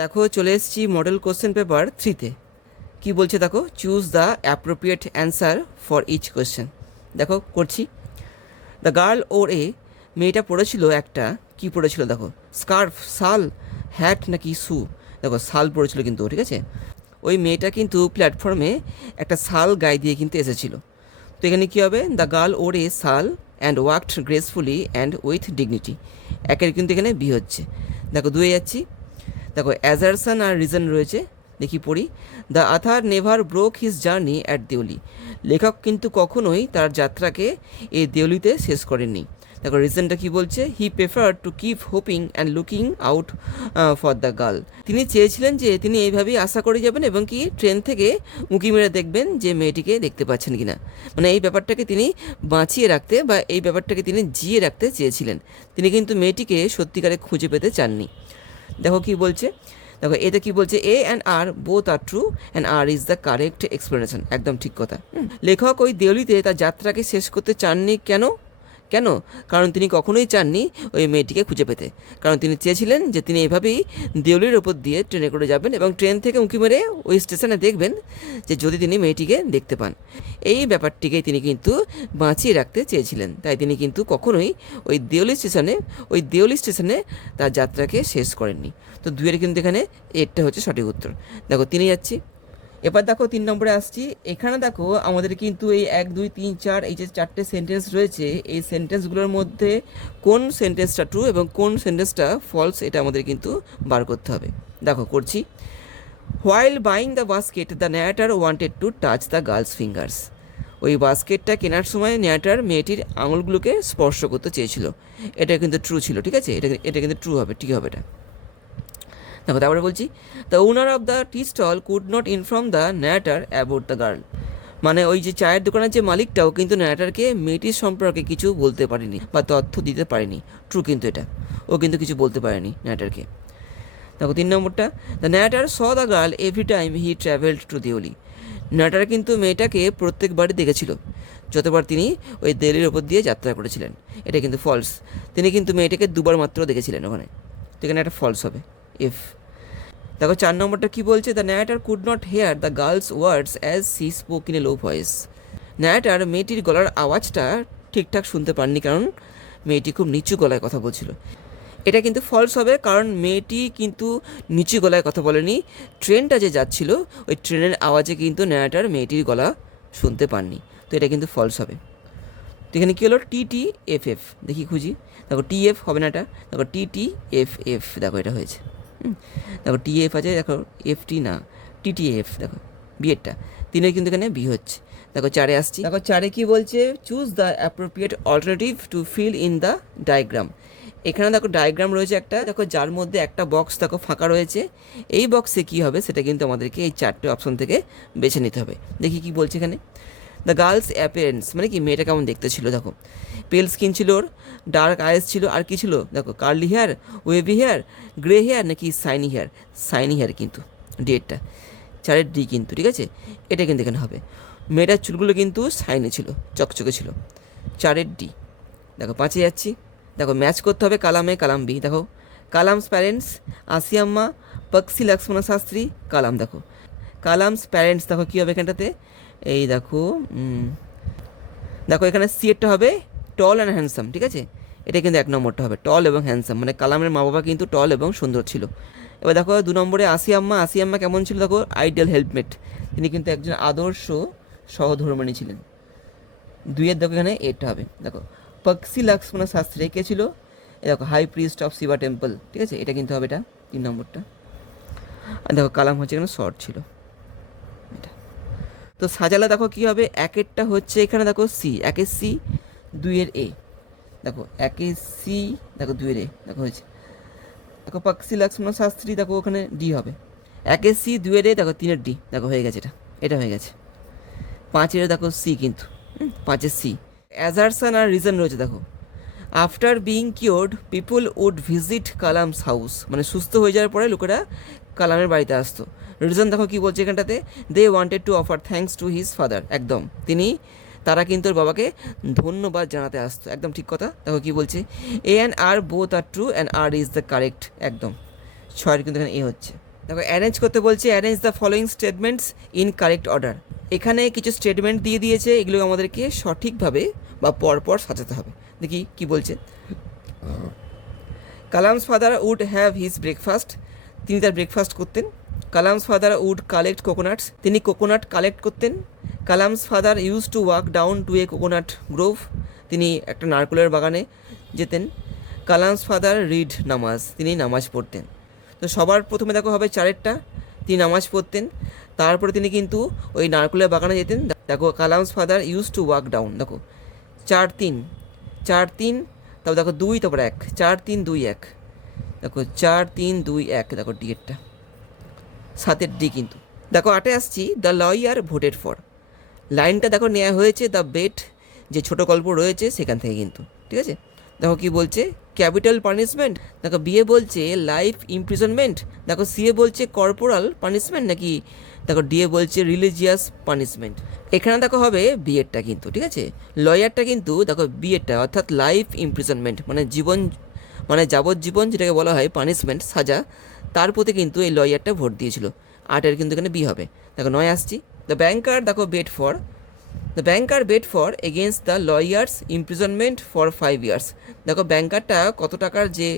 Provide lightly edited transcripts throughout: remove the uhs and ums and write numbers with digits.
দেখো চলে এসেছি মডেল কোশ্চেন পেপার 3-তে। কী বলছে দেখো, choose the appropriate answer for each question. দেখো করছি। দ্য গার্ল ওর এ, মেয়েটা পড়েছিল একটা, কি পড়েছিল দেখো, স্কার্ফ, শাল, হ্যাট নাকি শু। দেখো শাল পড়েছিল কিন্তু, ঠিক আছে। ওই মেয়েটা কিন্তু প্ল্যাটফর্মে একটা শাল গায়ে দিয়ে কিন্তু এসেছিল। তো এখানে কী হবে, দ্য গার্ল ওর এ শাল and walked gracefully and with dignity. একের কিন্তু এখানে বি হচ্ছে। দেখো দুয়ে যাচ্ছি। দেখো অ্যাজারশন আর রিজন রয়েছে, দেখি পড়ি। The author never broke his journey at Deoli. লেখক কিন্তু কখনোই তার যাত্রাকে এই দেউলিতে শেষ করেননি। দেখো রিজনটা কি বলছে, he prefer to keep hoping and looking out for the girl. তিনি চেয়েছিলেন যে তিনি এইভাবেই আশা করে যাবেন এবং কি ট্রেন থেকে উঁকি মেরে দেখবেন যে মেয়েটিকে দেখতে পাচ্ছেন কিনা। মানে এই ব্যাপারটাকে তিনি বাঁচিয়ে রাখতে বা এই ব্যাপারটাকে তিনি জিয়ে রাখতে চেয়েছিলেন। তিনি কিন্তু মেয়েটিকে সত্যিকারে খুঁজে পেতে চাননি। দেখো কি বলছে, দেখো এতে কি বলছে, A and R both are true and R is the correct explanation. একদম ঠিক কথা। লেখক ওই দেউলিতে তার যাত্রাকে শেষ করতে চাননি। কেন? কারণ তিনি কখনোই চাননি ওই মেয়েটিকে খুঁজে পেতে। কারণ তিনি চেয়েছিলেন যে তিনি এভাবেই দেউলির ওপর দিয়ে ট্রেনে করে যাবেন এবং ট্রেন থেকে উঁকি মেরে ওই স্টেশনে দেখবেন যে যদি তিনি মেয়েটিকে দেখতে পান। এই ব্যাপারটিকে তিনি কিন্তু বাঁচিয়ে রাখতে চেয়েছিলেন। তাই তিনি কিন্তু কখনোই ওই দেউলি স্টেশনে তার যাত্রাকে শেষ করেননি। তো দুয়ের কিন্তু এখানে এরটা হচ্ছে সঠিক উত্তর। দেখো তিনি যাচ্ছি। এবার দেখো 3 নম্বরে আসছি। এখানে দেখো আমাদের কিন্তু এই 1 2 3 4 এই যে 4টে সেন্টেন্স রয়েছে, এই সেন্টেন্সগুলোর মধ্যে কোন সেন্টেন্সটা ট্রু এবং কোন সেন্টেন্সটা ফলস, এটা আমাদের কিন্তু বার করতে হবে। দেখো করছি। While buying the basket the narrator wanted to touch the girls fingers. ওই বাস্কেটটা কেনার সময় ন্যারেটর মেয়েটির আঙুলগুলোকে স্পর্শ করতে চেয়েছিল। এটা কিন্তু ট্রু ছিল, ঠিক আছে। এটা কিন্তু ট্রু হবে, ঠিক হবে এটা। দেখো তারপরে বলছি, the owner of the tea stall could not inform the narrator about the girl. মানে ওই যে চায়ের দোকানের যে মালিকটাও কিন্তু ন্যারেটরকে মেয়েটির সম্পর্কে কিছু বলতে পারেনি বা তথ্য দিতে পারেনি। ট্রু কিন্তু এটা, ও কিন্তু কিছু বলতে পারেনি ন্যারেটরকে। দেখো 3 নম্বরটা, the narrator saw the girl every time he travelled to Deoli. Narrator কিন্তু মেয়েটাকে প্রত্যেকবারই দেখেছিল যতবার তিনি ওই দেউলির ওপর দিয়ে যাত্রা করেছিলেন। এটা কিন্তু ফলস। তিনি কিন্তু মেয়েটাকে দুবার মাত্র দেখেছিলেন ওখানে। তো এখানে একটা ফলস হবে ইফ। দেখো 4 নম্বরটা কি বলছে, the narrator could not hear the girl's words as she spoke in a low voice. Narrator মেয়েটির গলার আওয়াজটা ঠিকঠাক শুনতে পাননি, কারণ মেয়েটি খুব নিচু গলায় কথা বলছিল। এটা কিন্তু ফলস হবে, কারণ মেয়েটি কিন্তু নিচু গলায় কথা বলেনি। ট্রেনটা যে যাচ্ছিল ওই ট্রেনের আওয়াজে কিন্তু ন্যারেটর মেয়েটির গলা শুনতে পাননি। তো এটা কিন্তু ফলস হবে। তো এখানে কী হলো, TTFF। দেখি খুঁজি। দেখো TF হবে না এটা, দেখো TTFF। দেখো এটা হয়েছে। দেখো TF আছে, দেখো FT না, TTF। দেখো বিয়েরটা 3-এর কিন্তু এখানে বি হচ্ছে। দেখো 4-এ আসছি। দেখো 4-এ কী বলছে, choose the appropriate alternative to fill in the diagram. এখানে দেখো ডায়াগ্রাম রয়েছে একটা, দেখো যার মধ্যে একটা বক্স দেখো ফাঁকা রয়েছে। এই বক্সে কী হবে সেটা কিন্তু আমাদেরকে এই 4টে অপশন থেকে বেছে নিতে হবে। দেখি কি বলছে এখানে। দ্য গার্লস অ্যাপিয়ারেন্স, মানে কি মেয়েটা কেমন দেখতে ছিল। দেখো পেল স্কিন ছিল ওর, ডার্ক আইস ছিল, আর কি ছিল দেখো, curly hair, wavy hair, grey hair নাকি সাইনি হেয়ার। সাইনি হেয়ার কিন্তু ডেটটা 4-এর ডি কিন্তু, ঠিক আছে। এটা কিন্তু এখানে হবে। মেয়েটার চুলগুলো কিন্তু সাইনি ছিল, চকচকে ছিল। 4-এর ডি। দেখো 5-এ যাচ্ছি। দেখো ম্যাচ করতে হবে কালামে, কালাম বি। দেখো কালামস প্যারেন্টস, আসিয়াম্মা, পক্সি লক্ষ্মণ শাস্ত্রী, কালাম। দেখো কালামস প্যারেন্টস, দেখো কী হবে এখানটাতে, এই দেখো দেখো এখানে সিএরটা হবে টল অ্যান্ড হ্যান্ডসাম, ঠিক আছে। এটা কিন্তু 1 নম্বরটা হবে টল এবং হ্যান্ডসাম, মানে কালামের মা বাবা কিন্তু টল এবং সুন্দর ছিল। এবার দেখো 2 নম্বরে আসিয়াম্মা কেমন ছিল, দেখো আইডিয়াল হেল্পমেট, তিনি কিন্তু একজন আদর্শ সহধর্মিণী ছিলেন। 2-এর দেখো এখানে এটা হবে। দেখো পক্সি লক্ষ্মণ শাস্ত্রী কে ছিল, দেখো high priest of Shiva temple, ঠিক আছে। এটা কিন্তু হবে এটা 3 নম্বরটা। আর দেখো কালাম হচ্ছে এখানে শর্ট ছিল এটা। তো সাজালে দেখো কী হবে, 1-এরটা হচ্ছে এখানে দেখো সি, 1-এর সি, 2-এর এ। দেখো 1-এর সি, দেখো 2-এর এ, দেখো হয়েছে। দেখো পক্সি লক্ষ্মণ শাস্ত্রী, দেখো ওখানে ডি হবে। 1-এর সি, 2-এর এ, দেখো 3-এর ডি, দেখো হয়ে গেছে এটা হয়ে গেছে। 5-এর দেখো সি কিন্তু, 5-এর সি। অ্যাজারশন আর রিজন রয়েছে। দেখো after being cured people would visit Kalam's house, মানে সুস্থ হয়ে যাওয়ার পরে লোকেরা কালামের বাড়িতে আসতো। রিজন দেখো কী বলছে এখানটাতে, they wanted to offer thanks to his father. একদম তারা কিন্তু ওর বাবাকে ধন্যবাদ জানাতে আসতো। একদম ঠিক কথা। দেখো কী বলছে, A and R both are true and R is the correct. একদম 6-এর কিন্তু এখানে এ হচ্ছে। দেখো অ্যারেঞ্জ করতে বলছে, arrange the following statements in correct order. এখানে কিছু স্টেটমেন্ট দিয়ে দিয়েছে, এগুলো আমাদেরকে সঠিকভাবে বা পরপর সাজাতে হবে। দেখি কি বলছে। Kalam's father would have his breakfast, তিনি তার ব্রেকফাস্ট করতেন। Kalam's father would collect coconuts, তিনি কোকোনাট কালেক্ট করতেন। Kalam's father use to walk down to a coconut grove, তিনি একটা নারকেলের বাগানে যেতেন। কালামস ফাদার রিড নামাজ, তিনি নামাজ পড়তেন। তো সবার প্রথমে দেখো হবে চারেরটা, তিনি নামাজ পড়তেন, তারপরে তিনি কিন্তু ওই নারকেলের বাগানে যেতেন। দেখো Kalam's father use to walk down, দেখো 4 3 4 3, তারপর দেখো 2, তারপর 1, 4 3 2 1, দেখো 4 3 2 1, দেখো ডিএরটা 7এর ডি কিন্তু। দেখো 8-এ আসছি, দ্য লয়ার ভোটেড ফর, লাইনটা দেখো নেওয়া হয়েছে দ্য বেট, যে ছোট গল্প রয়েছে সেখান থেকে কিন্তু, ঠিক আছে। দেখো কি বলছে, ক্যাপিটাল পানিশমেন্ট, দেখো বিয়ে বলছে লাইফ ইমপ্রিজনমেন্ট, দেখো সিএ বলছে কর্পোরাল পানিশমেন্ট, নাকি দেখো ডিএ বলছে রিলিজিয়াস পানিশমেন্ট। এখানে দেখো হবে বিএডটা কিন্তু, ঠিক আছে। লয়ারটা কিন্তু দেখো বিএডটা, অর্থাৎ লাইফ ইমপ্রিজনমেন্ট মানে জীবন, মানে যাবজ্জীবন যেটাকে বলা হয় পানিশমেন্ট, সাজা, তার প্রতি কিন্তু এই লয়ারটা ভোট দিয়েছিল। 8-এর কিন্তু এখানে বি হবে। দেখো 9 আসছি, দ্য ব্যাংকার দেখো bet for, the banker bet for against the lawyer's imprisonment for 5 years। দেখো ব্যাংকারটা কত টাকার যে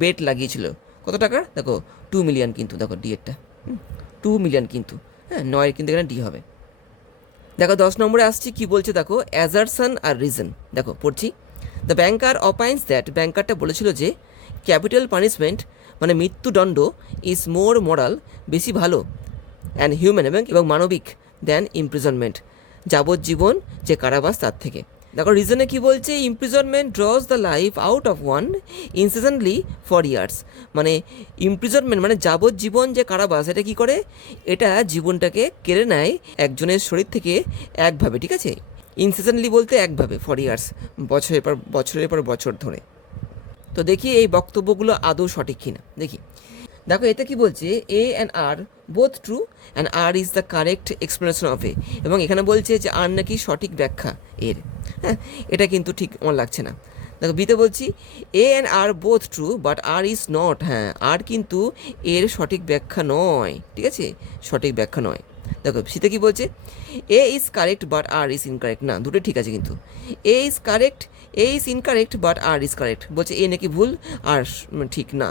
বেট লাগিয়েছিল, কত টাকার, দেখো 2 million কিন্তু, দেখো ডিএরটা 2 million কিন্তু, হ্যাঁ 9 কিন্তু এখানে ডি হবে। দেখো 10 নম্বরে আসছি, কি বলছে দেখো, অ্যাজারশন আর রিজন। দেখো পড়ছি, দ্য ব্যাংকার অপাইন্স দ্যাট, ব্যাংকারটা বলেছিল যে ক্যাপিটাল পানিশমেন্ট মানে মৃত্যুদণ্ড ইজ মোর মোরাল, বেশি ভালো, অ্যান্ড হিউম্যান এবং মানবিক, দ্যান ইমপ্রিজনমেন্ট, যাবজ্জীবন যে কারাবাস তার থেকে। দেখো রিজনে কি বলছে, imprisonment draws the life out of one incessantly for years, মানে ইমপ্রিজনমেন্ট মানে যাবজ্জীবন যে কারাবাস, এটা কি করে, এটা জীবনটাকে কেড়ে নেয় একজনের শরীর থেকে একভাবে, ঠিক আছে। ইনসেসেন্টলি বলতে একভাবে, ফর ইয়ার্স বছরের পর বছর ধরে। তো দেখি এই বক্তব্যগুলো আদৌ সঠিক কিনা, দেখি। দেখো এতে কি বলছে, A and R both true and R is the correct explanation of A, এবং এখানে বলছে যে আর নাকি সঠিক ব্যাখ্যা এর, হ্যাঁ এটা কিন্তু ঠিক আমার লাগছে না। দেখো বিতে বলছি, A and R both true but R is not, হ্যাঁ আর কিন্তু এর সঠিক ব্যাখ্যা নয়, ঠিক আছে, সঠিক ব্যাখ্যা নয়। দেখো সিতে কি বলছে, A is correct but R is incorrect, না দুটো ঠিক আছে কিন্তু, A is correct, A is incorrect but R is correct, বলছে এ নাকি ভুল আর ঠিক না,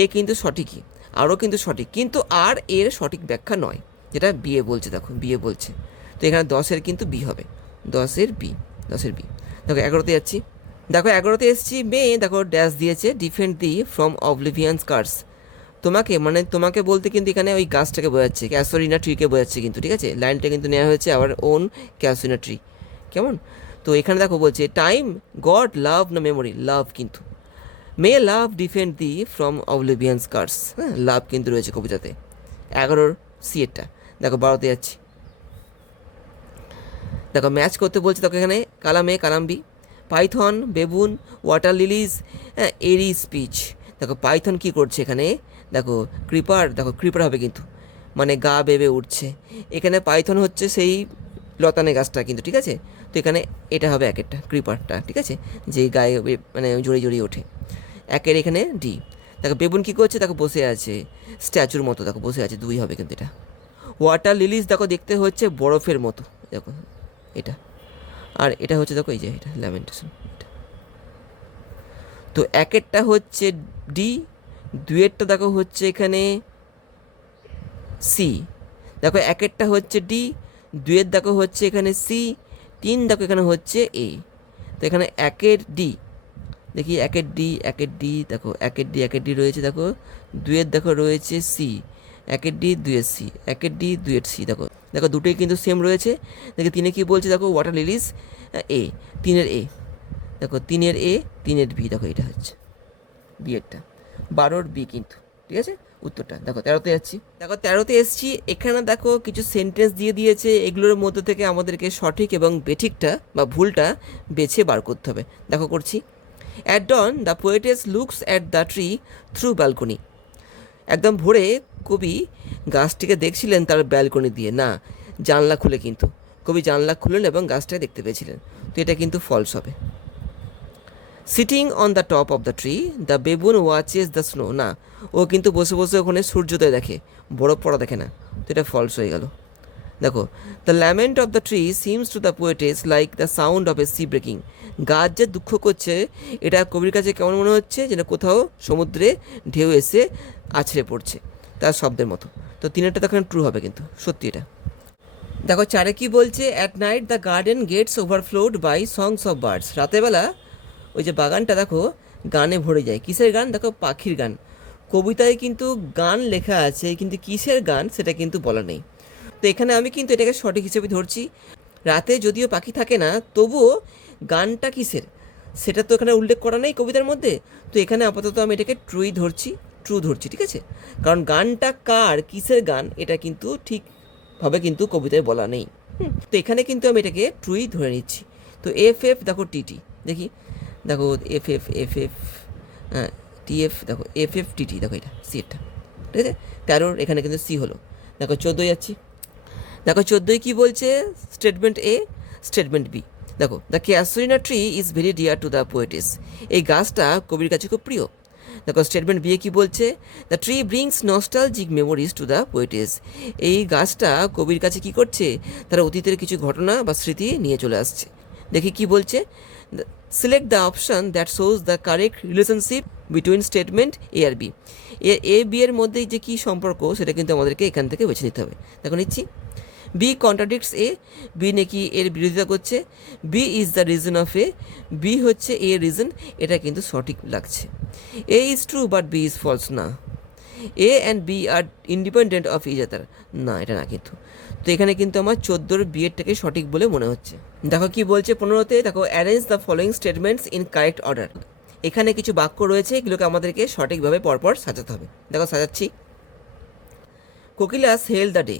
এ কিন্তু সঠিকই, আরও কিন্তু সঠিক, কিন্তু আর এর সঠিক ব্যাখ্যা নয়, যেটা বিয়ে বলছে, দেখো বিয়ে বলছে। তো এখানে 10-এর কিন্তু বি হবে, 10-এর বি। দেখো 11-তে যাচ্ছি, দেখো 11-তে এসছি, মেয়ে দেখো ড্যাশ দিয়েছে, ডিফেন্ড দি ফ্রম অবলিভিয়ান্স কার্স, তোমাকে মানে তোমাকে বলতে কিন্তু এখানে ওই গাছটাকে বোঝাচ্ছে, ক্যাসোরিনা ট্রিকে বোঝাচ্ছে কিন্তু, ঠিক আছে। লাইনটা কিন্তু নেওয়া হয়েছে আবার ওন ক্যাসোরিনা ট্রি, কেমন। তো এখানে দেখো বলছে টাইম, গড, লাভ না মেমোরি, লাভ কিন্তু, মে লাভ ডিফেন্ড দি ফ্রম অবলিভিয়ান্স কার্স, হ্যাঁ লাভ কিন্তু রয়েছে কবিতাতে। 11-র সি এরটা। দেখো 12-তে যাচ্ছি, দেখো ম্যাচ করতে বলছে, দেখো এখানে column A column B, python, baboon, water lilies, হ্যাঁ এরি স্পিচ। দেখো পাইথন কি করছে এখানে, দেখো ক্রিপার, দেখো ক্রিপার হবে কিন্তু, মানে গা বেবে উঠছে, এখানে পাইথন হচ্ছে সেই লতানে গাছটা কিন্তু, ঠিক আছে। তো এখানে এটা হবে একেরটা ক্রিপারটা, ঠিক আছে, যে গায়ে মানে জড়িয়ে জড়িয়ে ওঠে, একের এখানে ডি। দেখো বেবুন কী করছে, দেখো বসে আছে স্ট্যাচুর মতো, দেখো বসে আছে, 2 হবে কিন্তু এটা। ওয়াটার লিলিজ দেখো দেখতে হচ্ছে বরফের মতো, দেখো এটা, আর এটা হচ্ছে দেখো এই যে এটা ল্যামেন্টেশন, এটা। তো একেরটা হচ্ছে ডি, 2-এরটা দেখো হচ্ছে এখানে সি, দেখো একেরটা হচ্ছে ডি, 2-এর দেখো হচ্ছে এখানে সি, 3 দেখো এখানে হচ্ছে এ। তো এখানে একের ডি, দেখি একের ডি, দেখো একের ডি রয়েছে, দেখো 2-এর দেখো রয়েছে সি, একের ডি 2-এর সি, একের ডি 2-এর সি, দেখো দেখো দুটোই কিন্তু সেম রয়েছে। দেখো 3-এ কী বলছে, দেখো ওয়াটার লিলিজ এ, 3-এর এ, দেখো 3-এর এ, 3-এর বি, দেখো এটা হচ্ছে বিয়েরটা, 12-র বি কিন্তু, ঠিক আছে উত্তরটা। দেখো 13-তে যাচ্ছি, দেখো 13-তে এসছি, এখানে দেখো কিছু সেন্টেন্স দিয়ে দিয়েছে, এগুলোর মধ্যে থেকে আমাদেরকে সঠিক এবং বেঠিকটা বা ভুলটা বেছে বার করতে হবে। দেখো করছি, at dawn the poetess looks at the tree through balcony, একদম ভোরে কবি গাছটিকে দেখছিলেন তার ব্যালকনি দিয়ে, না জানলা খুলে কিন্তু, কবি জানলা খুলেন এবং গাছটাকে দেখতে পেয়েছিলেন, তো এটা কিন্তু ফলস হবে। Sitting on the top of the tree the baboon watches the snow. না, ও কিন্তু বসে বসে ওখানে সূর্যোদয় দেখে, বরফ পড়া দেখে না, তো এটা ফলস হয়ে গেল। দেখো, the lament of the tree seems to the poetess like the sound of a sea breaking. গাছ যে দুঃখ করছে এটা কবির কাছে কেমন মনে হচ্ছে, যেন কোথাও সমুদ্রে ঢেউ এসে আছড়ে পড়ছে তার শব্দের মতো। তো তিনটা তখন ট্রু হবে, কিন্তু সত্যি এটা। দেখো 4 কি বলছে, at night the garden gates overflowed by songs of birds. রাতেরবেলা ওই যে বাগানটা দেখো গানে ভরে যায়। কিসের গান? দেখো পাখির গান। কবিতায় কিন্তু গান লেখা আছে, কিন্তু কিসের গান সেটা কিন্তু বলা নেই। তো এখানে আমি কিন্তু এটাকে সঠিক হিসেবে ধরছি। রাতে যদিও পাখি থাকে না, তবুও গানটা কিসের সেটা তো এখানে উল্লেখ করা নেই কবিতার মধ্যে। তো এখানে আপাতত আমি এটাকে ট্রু ধরছি, ঠিক আছে? কারণ গানটা কার, কিসের গান, এটা কিন্তু ঠিকভাবে কিন্তু কবিতায় বলা নেই। তো এখানে কিন্তু আমি এটাকে ট্রুই ধরে নিচ্ছি। তো এফ দেখো টিটি, দেখি, দেখো এফ হ্যাঁ টিএফ, দেখো এফ টিটি, দেখো এটা সি এটা, ঠিক আছে? 13 এখানে কিন্তু সি হলো। দেখো 14 যাচ্ছি। দেখো 14 কি বলছে, স্টেটমেন্ট এ, স্টেটমেন্ট বি। দেখো, the casuarina tree is very dear to the poetess. এই গাছটা কবির কাছে খুব প্রিয়। দেখো স্টেটমেন্ট বি কি বলছে, the tree brings nostalgic memories to the poetess. এই গাছটা কবির কাছে কি করছে, তারা অতীতের কিছু ঘটনা বা স্মৃতি নিয়ে চলে আসছে। দেখি কি বলছে, select the option that shows the correct relationship between statement A আর বি। এ বি এর মধ্যে যে কী সম্পর্ক সেটা কিন্তু আমাদেরকে এখান থেকে বেছে নিতে হবে। দেখো নিচ্ছি, বি কন্ট্রাডিক্টস এ, বি নাকি এর বিরোধিতা করছে। B is the reason of A, B হচ্ছে এ রিজন, এটা কিন্তু সঠিক লাগছে। A is true but B is false, না। A and B are independent of each other, না এটা না কিন্তু। তো এখানে কিন্তু আমার 14 বিয়েরটাকে সঠিক বলে মনে হচ্ছে। দেখো কি বলছে 15তে, দেখো arrange the following statements in correct order. এখানে কিছু বাক্য রয়েছে, এগুলোকে আমাদেরকে সঠিকভাবে পরপর সাজাতে হবে। দেখো সাজাচ্ছি। কোকিলাস হেল দ্য ডে,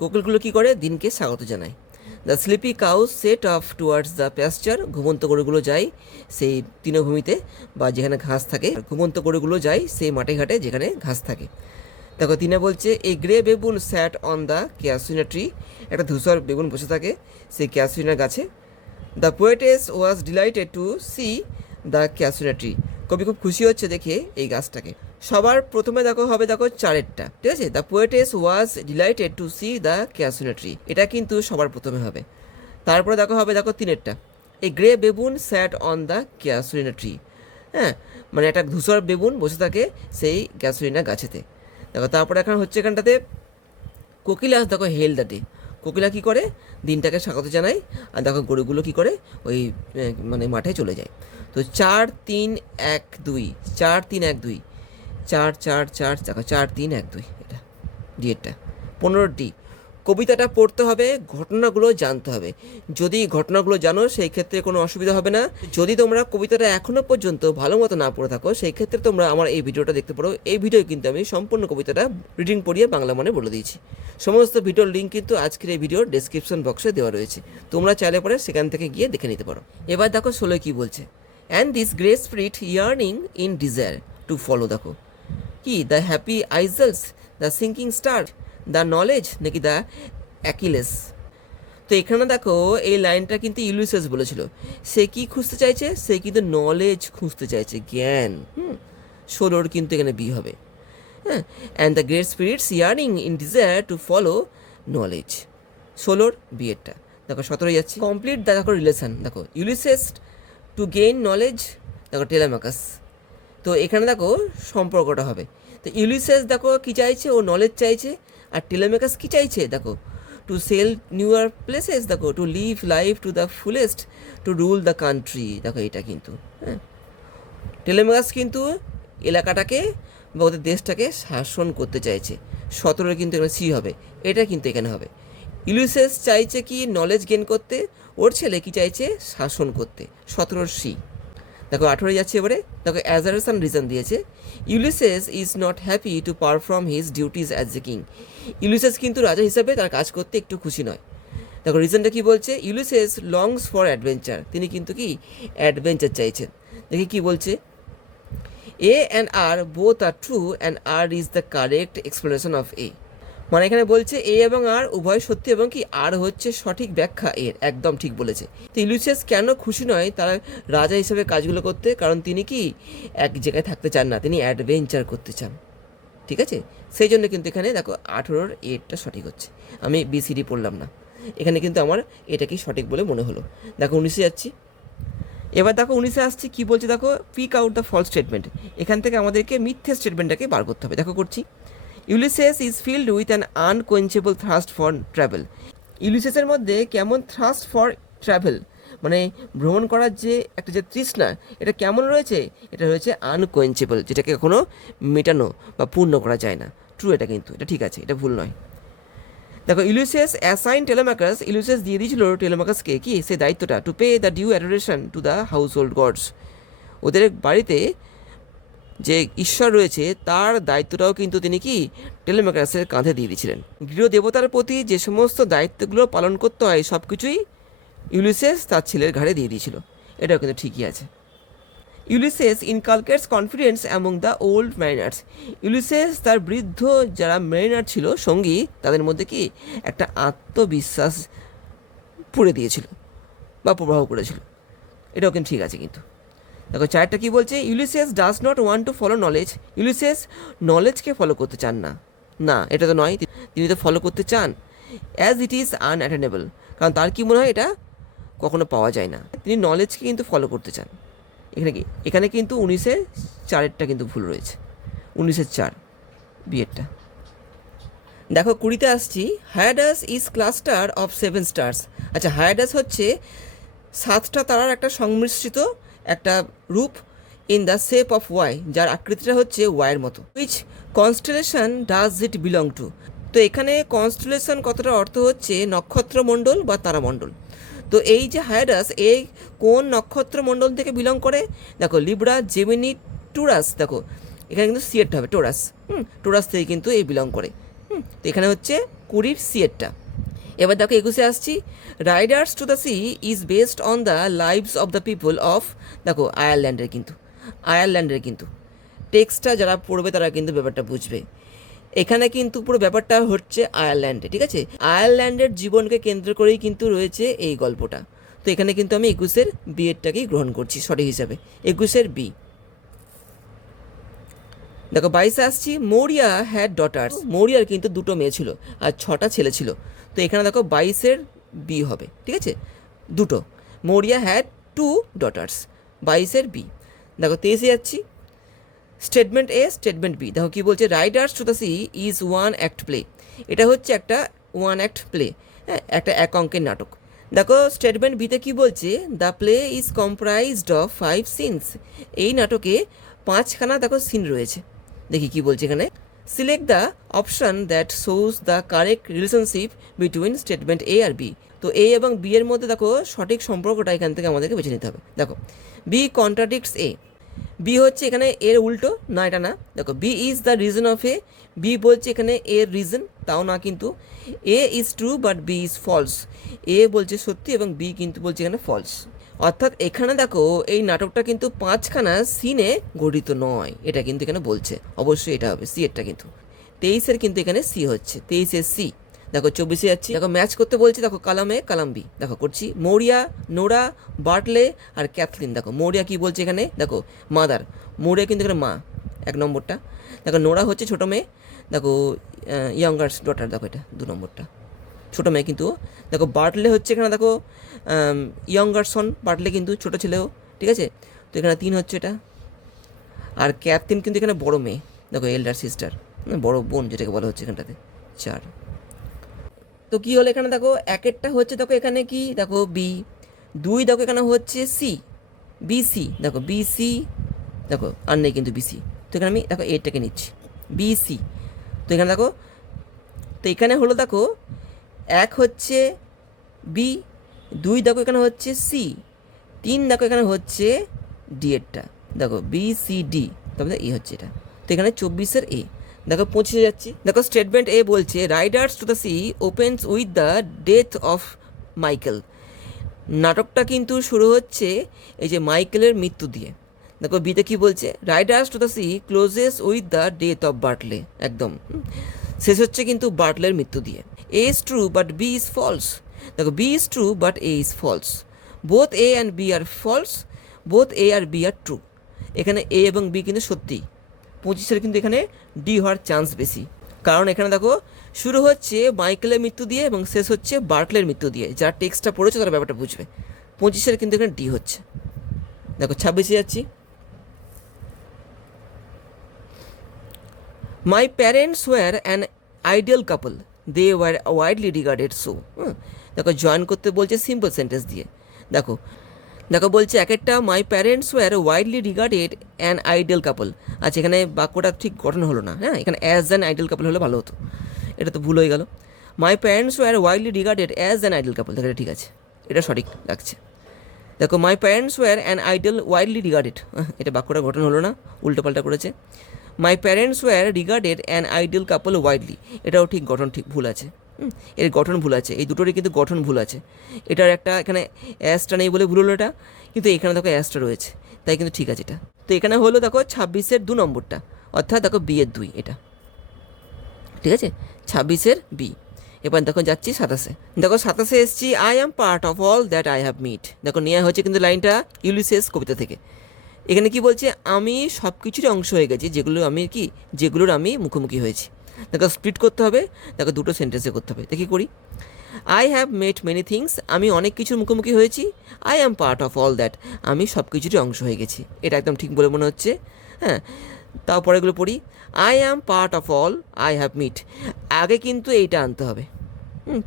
কোকিলগুলো কী করে, দিনকে স্বাগত জানায়। The sleepy cows set off towards the pasture, ঘুমন্ত গরুগুলো যায় সেই তৃণভূমিতে বা যেখানে ঘাস থাকে। ঘুমন্ত গরুগুলো যায় সেই মাঠে ঘাটে যেখানে ঘাস থাকে। দেখো 3 বলছে, এই grey baboon sat on the casuarina tree, একটা ধূসর বেগুন বসে থাকে সেই ক্যাসুইনা গাছে। The poetess was delighted to see the casuarina tree, কবি খুব খুশি হচ্ছে দেখে এই গাছটাকে। সবার প্রথমে দেখো হবে, দেখো 4টা, ঠিক আছে? The poetess was delighted to see the casuarina tree, এটা কিন্তু সবার প্রথমে হবে। তারপরে দেখো হবে, দেখো 3টা, এই grey baboon sat on the casuarina tree. হ্যাঁ, মানে একটা ধূসর বেবুন বসে থাকে সেই ক্যাসুইনা গাছেতে। দেখো তারপরে এখন হচ্ছে এখানটাতে কোকিলাস, দেখো হেল দ্য ডে, কোকিলা কী করে, দিনটাকে স্বাগত জানায়। আর দেখো গরুগুলো কী করে, ওই মানে মাঠে চলে যায়। তো 4 3 1 2, 4 3 1 2, 4 4 4, দেখো 4 3 1 2, এটা ডিএডটা। 15টি, কবিতাটা পড়তে হবে, ঘটনাগুলো জানতে হবে। যদি ঘটনাগুলো জানো সেই ক্ষেত্রে কোনো অসুবিধা হবে না। যদি তোমরা কবিতাটা এখনও পর্যন্ত ভালো মতো না পড়ে থাকো, সেই ক্ষেত্রে তোমরা আমার এই ভিডিওটা দেখতে পারো। এই ভিডিও কিন্তু আমি সম্পূর্ণ কবিতাটা রিডিং পড়িয়ে বাংলা মানে বলে দিয়েছি। সমস্ত ভিডিওর লিঙ্ক কিন্তু আজকের এই ভিডিওর ডেসক্রিপশন বক্সে দেওয়া রয়েছে, তোমরা চাইলে পরে সেখান থেকে গিয়ে দেখে নিতে পারো। এবার দেখো 16 কী বলছে, and this great spirit yearning in desire to follow. দেখো কি, the happy isles, the sinking star, the knowledge নাকি দ্য অ্যাকিলেস। তো এখানে দেখো এই লাইনটা কিন্তু ইউলিসেস বলেছিল। সে কি খুঁজতে চাইছে, সে কিন্তু নলেজ খুঁজতে চাইছে, জ্ঞান। 16 কিন্তু এখানে বি হবে। হ্যাঁ, and the great spirits yearning in desire to follow knowledge, 16 B এরটা। দেখো 17 যাচ্ছি, কমপ্লিট দেখো রিলেশন। দেখো ইউলিসেস টু গেইন নলেজ, দেখো টেলেমাকাস। তো এখানে দেখো সম্পর্কটা হবে। তো ইউলিসেস দেখো কী চাইছে, ও নলেজ চাইছে। আর টেলেমাকাস কী চাইছে, দেখো টু সেল নিউয়ার প্লেসেস, দেখো to live life to the fullest, to rule the country. দেখো এটা কিন্তু, হ্যাঁ, টেলেমাকাস কিন্তু এলাকাটাকে বা ওদের দেশটাকে শাসন করতে চাইছে। 17 কিন্তু এখানে সি হবে, এটা কিন্তু এখানে হবে। ইউলিসেস চাইছে কি, নলেজ গেইন করতে, ওর ছেলে কি চাইছে, শাসন করতে, 17 সি। দেখো 18 যাচ্ছে এবারে। দেখো অ্যাজারেশন রিজন দিয়েছে, Ulysses is not happy to perform his duties as a king. Ulysses কিন্তু রাজা হিসাবে তার কাজ করতে একটু খুশি নয়। দেখো রিজনটা কি বলছে, ইউলিসেস লংস ফর অ্যাডভেঞ্চার, তিনি কিন্তু কি অ্যাডভেঞ্চার চাইছেন। দেখি কি বলছে, A and R both are true and R is the correct explanation of A. মানে এখানে বলছে এ এবং আর উভয় সত্যি এবং কি আর হচ্ছে সঠিক ব্যাখ্যা এর, একদম ঠিক বলেছে। তো ইউলিসিয়াস কেন খুশি নয় তার রাজা হিসেবে কাজগুলো করতে? কারণ তিনি কি এক জায়গায় থাকতে চান না, তিনি অ্যাডভেঞ্চার করতে চান, ঠিক আছে? সেই জন্য কিন্তু এখানে দেখো 18-র এরটা সঠিক হচ্ছে। আমি বিসিডি পড়লাম না, এখানে কিন্তু আমার এটাকেই সঠিক বলে মনে হলো। দেখো 19-এ যাচ্ছি। এবার দেখো 19-এ আসছি, কী বলছে দেখো, pick out the false statement. এখান থেকে আমাদেরকে মিথ্যে স্টেটমেন্টটাকে বার করতে হবে। দেখো করছি, Ulysses is filled with an unquenchable thrust for travel. ইউলিসিয়াসের মধ্যে কেমন থ্রাস্ট ফর ট্রাভেল, মানে ভ্রমণ করার যে একটা যে তৃষ্ণা, এটা কেমন রয়েছে? এটা রয়েছে আনকোয়েঞ্চেবল, যেটাকে কখনো মেটানো বা পূর্ণ করা যায় না। ট্রু এটা, কিন্তু এটা ঠিক আছে, এটা ভুল নয়। দেখো ইউলিসিয়াস অ্যাসাইন টেলেমাকাস, ইউলিসিয়াস দিয়ে দিয়েছিল টেলেমাকাসকে কি সে দায়িত্বটা, to pay the due adoration to the household gods. ওদের বাড়িতে যে ঈশ্বর রয়েছে তার দায়িত্বটাও কিন্তু তিনি কি টেলেমাকাসের কাঁধে দিয়ে দিয়েছিলেন। গৃহদেবতার প্রতি যে সমস্ত দায়িত্বগুলো পালন করতে হয় সব কিছুই ইউলিসিয়াস তার ছেলের ঘাড়ে দিয়ে দিয়েছিল। এটাও কিন্তু ঠিকই আছে। Ulysses inculcates confidence among the old mariners. Ulysses তার বৃদ্ধ যারা ম্যারিনার ছিল সঙ্গী, তাদের মধ্যে কি একটা আত্মবিশ্বাস পুড়ে দিয়েছিল বা প্রবাহ করেছিল। এটাও কিন্তু ঠিক আছে। কিন্তু দেখো চারটা কি বলছে, Ulysses does not want to follow knowledge. Ulysses নলেজকে ফলো করতে চান না। না, এটা তো নয়, তিনি তো ফলো করতে চান অ্যাজ ইট ইজ আনঅ্যাটেনেবল, কারণ তার কি মনে হয় এটা কখনো পাওয়া যায় না। তিনি নলেজকে কিন্তু ফলো করতে চান। এখানে কিন্তু 19-4 কিন্তু ভুল রয়েছে। 19-4 বিয়েরটা। দেখো 20-তে আসছি, Hyades is cluster of 7 stars. আচ্ছা, হায়াডাস হচ্ছে 7টা তারার একটা সংমিশ্রিত একটা রূপ, in the shape of Y, যার আকৃতিটা হচ্ছে ওয়াইয়ের মতো। Which constellation does it belong to? তো এখানে কনস্টেলেশন কতটা অর্থ হচ্ছে নক্ষত্রমণ্ডল বা তারামণ্ডল। তো এই যে হায়াডাস, এই কোন নক্ষত্রমণ্ডল থেকে বিলং করে? দেখো লিব্রা, জেমিনি, টুরাস। দেখো এখানে কিন্তু সিয়েরটা হবে টোরাস। টোরাস থেকে কিন্তু এই বিলং করে। তো এখানে হচ্ছে 20-র সিয়েরটা। এবার দেখো 21-এ আসছি, Riders to the C is based on the lives of the people of, দেখো আয়ারল্যান্ডের কিন্তু টেক্সটটা যারা পড়বে তারা কিন্তু ব্যাপারটা বুঝবে। এখানে কিন্তু পুরো ব্যাপারটা হচ্ছে আয়ারল্যান্ডে, ঠিক আছে? আয়ারল্যান্ডের জীবনকে কেন্দ্র করেই কিন্তু রয়েছে এই গল্পটা। তো এখানে কিন্তু আমি 21-এর বিয়েরটাকেই গ্রহণ করছি সঠিক হিসাবে, 21-এর বি। দেখো 22-এ আসছি, মৌরিয়া হ্যাড ডটার্স। মৌরিয়ার কিন্তু 2টো মেয়ে ছিল আর 6টা ছেলে ছিল। তো এখানে দেখো 22-এর বি হবে, ঠিক আছে? 2টো, মৌরিয়া হ্যাড 2 ডটার্স, 22-এর বি। দেখো 23-এ যাচ্ছি, স্টেটমেন্ট এ, স্টেটমেন্ট বি। দেখো কী বলছে, Riders to the C is one act play. এটা হচ্ছে একটা ওয়ান অ্যাক্ট প্লে, হ্যাঁ, একটা এক অঙ্কের নাটক। দেখো স্টেটমেন্ট বিতে কী বলছে, the play is comprised of 5 scenes. এই নাটকে 5খানা দেখো সিন রয়েছে। দেখি কি বলছে এখানে, select the option that shows the correct relationship between statement A আর বি। তো এ এবং বি এর মধ্যে দেখো সঠিক সম্পর্কটা এখান থেকে আমাদেরকে বেছে নিতে হবে। দেখো বি কন্ট্রাডিক্টস এ। বি হচ্ছে এখানে এর উল্টো, না এটা না। দেখো B is the reason of A, B বলছে এখানে এর রিজন, তাও না কিন্তু। A is true but B is false. A বলছে সত্যি এবং বি কিন্তু বলছে এখানে ফলস। অর্থাৎ এখানে দেখো এই নাটকটা কিন্তু 5খানা সিনে গঠিত নয়, এটা কিন্তু এখানে বলছে। অবশ্যই এটা হবে সি এরটা, কিন্তু 23-এর কিন্তু এখানে সি হচ্ছে, 23-এর সি। দেখো 24-এ যাচ্ছি, দেখো ম্যাচ করতে বলছি। দেখো কালাম এ কালাম বি, দেখো করছি, মৌরিয়া, নোরা, বার্টলে আর ক্যাথলিন। দেখো মৌরিয়া কি বলছে এখানে, দেখো মাদার, মৌরিয়া কিন্তু এখানে মা, 1 নম্বরটা। দেখো নোরা হচ্ছে ছোটো মেয়ে, দেখো ইয়াঙ্গার ডটার, দেখো এটা 2 নম্বরটা, ছোটো মেয়ে কিন্তু। দেখো বার্টলে হচ্ছে এখানে দেখো ইয়ঙ্গার সন, বার্টলে কিন্তু ছোটো ছেলেও, ঠিক আছে? তো এখানে 3 হচ্ছে এটা। আর ক্যাথলিন কিন্তু এখানে বড় মেয়ে, দেখো এল্ডার সিস্টার, বড় বোন যেটাকে বলা হচ্ছে এখানটাতে, 4। তো কী হলো এখানে দেখো, একেরটা হচ্ছে দেখো এখানে কি, দেখো বি। 2 দেখো এখানে হচ্ছে সি, বিসি। দেখো বিসি, দেখো আর নেই কিন্তু বিসি। তো এখানে আমি দেখো এটাকে নিচ্ছি, বিসি। তো এখানে দেখো, তো এখানে হলো দেখো 1 হচ্ছে বি, 2 দেখো এখানে হচ্ছে সি, 3 দেখো এখানে হচ্ছে ডি এরটা, দেখো বি সি ডি, তবে এ হচ্ছে এটা। তো এখানে 24-এর এ। দেখো 25-এ যাচ্ছি, দেখো স্টেটমেন্ট এ বলছে, Riders to the C opens with the death of Michael. নাটকটা কিন্তু শুরু হচ্ছে এই যে মাইকেলের মৃত্যু দিয়ে। দেখো বিতে কি বলছে, Riders to the Sea closes with the death of Bartley, একদম। শেষ হচ্ছে কিন্তু বাটলের মৃত্যু দিয়ে। A is true but B is false. দেখো B is true but A is false, both A and B are false, both A আর B are true. এখানে এ এবং বি কিন্তু সত্যি, 25-এর কিন্তু এখানে ডি হওয়ার চান্স বেশি, কারণ এখানে দেখো শুরু হচ্ছে মাইকেলের মৃত্যু দিয়ে এবং শেষ হচ্ছে বার্টলের মৃত্যু দিয়ে। যার টেক্সটটা পড়েছে তারা ব্যাপারটা বুঝবে। 25-এর কিন্তু এখানে ডি হচ্ছে। দেখো 26-এ যাচ্ছি। My parents were an ideal couple, they were widely regarded so. দেখো জয়েন করতে বলছে সিম্পল সেন্টেন্স দিয়ে। দেখো দেখো বলছে এক একটা মাই parents war widely regarded an ideal কাপল। আচ্ছা এখানে বাক্যটা ঠিক গঠন হলো না, হ্যাঁ এখানে অ্যাজ অ্যান আইডিয়াল কাপল হলে ভালো হতো, এটা তো ভুল হয়ে গেল। মাই parents war widely regarded as an ideal কাপল, দেখো এটা ঠিক আছে, এটা সঠিক লাগছে। দেখো মাই parents were an ideal widely regarded, এটা বাক্যটা গঠন হলো না, উল্টোপাল্টা করেছে। মাই parents war regarded an ideal couple widely, এটাও ঠিক গঠন ঠিক ভুল আছে, এর গঠন ভুল আছে, এই দুটোরই কিন্তু গঠন ভুল আছে। এটার একটা এখানে অ্যাসটা নেই বলে ভুল হলো এটা, কিন্তু এখানে দেখো অ্যাসটা রয়েছে, তাই কিন্তু ঠিক আছে এটা। তো এখানে হলো দেখো 26-এর 2 নম্বরটা, অর্থাৎ দেখো বি এর 2 এটা, ঠিক আছে 26-এর বি। এবার দেখো যাচ্ছি 27-এ। দেখো 27-এ এসছি, I am part of all that I have met. দেখো নেওয়া হচ্ছে কিন্তু লাইনটা ইউলিসেস কবিতা থেকে। এখানে কি বলছে, আমি সব কিছুরই অংশ হয়ে গেছি যেগুলোর আমি মুখোমুখি হয়েছি। দেখো স্প্লিট করতে হবে, দেখো দুটো সেন্টেন্সে করতে হবে। দেখি করি। I have mate many things, আমি অনেক কিছুর মুখোমুখি হয়েছি। I am part of all that, আমি সব কিছুরই অংশ হয়ে গেছি। এটা একদম ঠিক বলে মনে হচ্ছে, হ্যাঁ। তারপরে এগুলো পড়ি। I am part of all I have met, আগে কিন্তু এইটা আনতে হবে,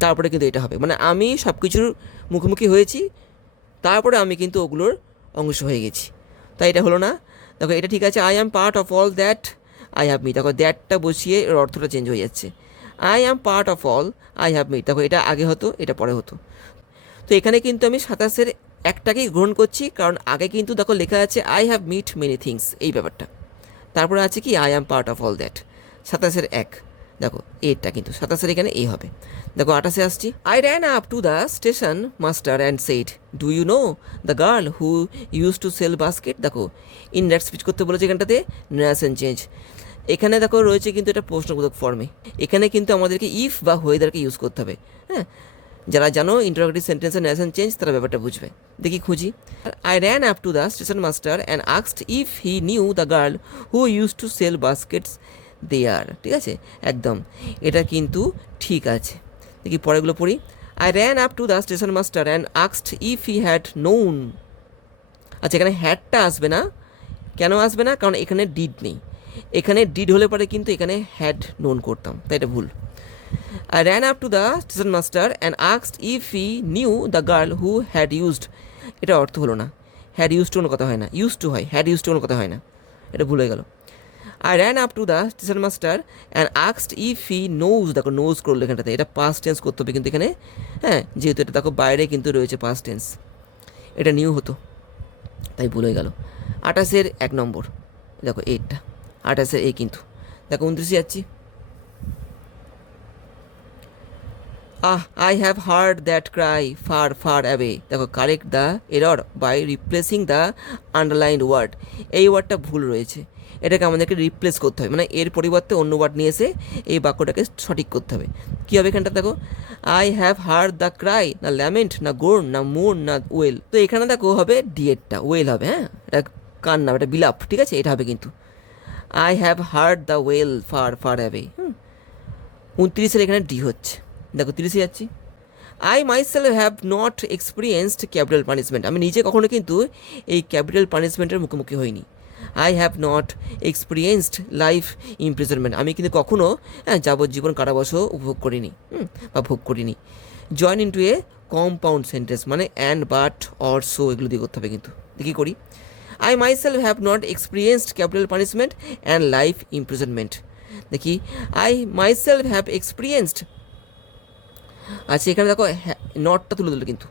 তারপরে কিন্তু এটা হবে, মানে আমি সব কিছুর মুখোমুখি হয়েছি, তারপরে আমি কিন্তু ওগুলোর অংশ হয়ে গেছি, তাই এটা হলো না। দেখো এটা ঠিক আছে, I am part of all that I have met. দেখো দ্যাটটা বসিয়ে এর অর্থটা চেঞ্জ হয়ে যাচ্ছে। I am part of all I have met, দেখো এটা আগে হতো, এটা পরে হতো। তো এখানে কিন্তু আমি 27-এর একটাকেই গ্রহণ করছি, কারণ আগে কিন্তু দেখো লেখা আছে I have met many things, এই ব্যাপারটা। তারপরে আছে কি I am part of all that, 27-এর 1, দেখো এইটা কিন্তু 27-এর এখানে এই হবে। দেখো 28-এ আসছি। I ran up to the station master and said, do you know the girl who use to sell basket. দেখো ইনডাইরেক্ট স্পিচ করতে বলেছে এখানটাতে, নারেশন চেঞ্জ। এখানে দেখো রয়েছে কিন্তু এটা প্রশ্নবোধক ফর্মে, এখানে কিন্তু আমাদেরকে ইফ বা ওয়েদারকে ইউজ করতে হবে, হ্যাঁ। যারা জানো ইন্টারোগেটিভ সেন্টেন্সের নারেশন চেঞ্জ তারা ব্যাপারটা বুঝবে। দেখি খুঁজি। I ran up to the station master and asked if he knew the girl who use to sell baskets there, ঠিক আছে একদম, এটা কিন্তু ঠিক আছে। দেখি পরেগুলো পড়ি। I ran up to the station master and asked if he had known. আচ্ছা এখানে হ্যাডটা আসবে না, কেন আসবে না, কারণ এখানে ডিড নেই। এখানে ডিড হলে পরে কিন্তু এখানে হ্যাড নোন করতাম, তাই এটা ভুল। I ran up to the station master and asked if he knew the girl who had used, এটা অর্থ হলো না, হ্যাড ইউজ টু কোনো কথা হয় না, ইউজ টু হয়, হ্যাড ইউজ টু কোনো কথা হয় না, এটা ভুল হয়ে গেল। I ran up to the station master and asked if he knows, দেখো নোজ করলো এখানটাতে, এটা পাস্ট টেন্স করতে হবে কিন্তু এখানে, হ্যাঁ যেহেতু এটা দেখো বাইরে কিন্তু রয়েছে পাস্ট টেন্স, এটা নিউ হতো, তাই ভুল হয়ে গেল। 28-এর 1 নম্বর, দেখো এইটা 28-এর এই কিন্তু। দেখো 29-এ যাচ্ছি। I have heard that cry far far away, দেখো correct the error by replacing the underlined word. এই ওয়ার্ডটা ভুল রয়েছে, এটাকে আমাদেরকে রিপ্লেস করতে হবে, মানে এর পরিবর্তে অন্য ওয়ার্ড নিয়ে এসে এই বাক্যটাকে সঠিক করতে হবে। কী হবে এখানটা দেখো, I have heard the Cry, না ল্যামেন্ট, না গোর্ন, না মোর্ন, না ওয়েল। তো এখানে দেখো হবে ডিএডটা, ওয়েল হবে, হ্যাঁ এটা কান্না, এটা বিলাপ, ঠিক আছে এটা হবে কিন্তু। I have heard the well far far away. 29-এর এখানে ডি হচ্ছে। দেখো 30-এ যাচ্ছি। I myself have not experienced capital punishment, আমি নিজে কখনো কিন্তু এই ক্যাপিটাল পানিশমেন্টের মুখোমুখি হইনি। I have not experienced life imprisonment, আমি কিন্তু কখনো যাবজ্জীবন কারাবাসও উপভোগ করিনি বা ভোগ করিনি। জয়েন ইন্টু এ কম্পাউন্ড সেন্টেন্স, মানে অ্যান্ড, বাট, অর, সো এগুলো দিয়ে করতে হবে কিন্তু। দেখি করি। I myself have not experienced capital punishment and life imprisonment. দেখি আই মাইসেলফ হ্যাভ এক্সপিরিয়েন্সড, আচ্ছা এখানে দেখো নটটা তুলে দিল, কিন্তু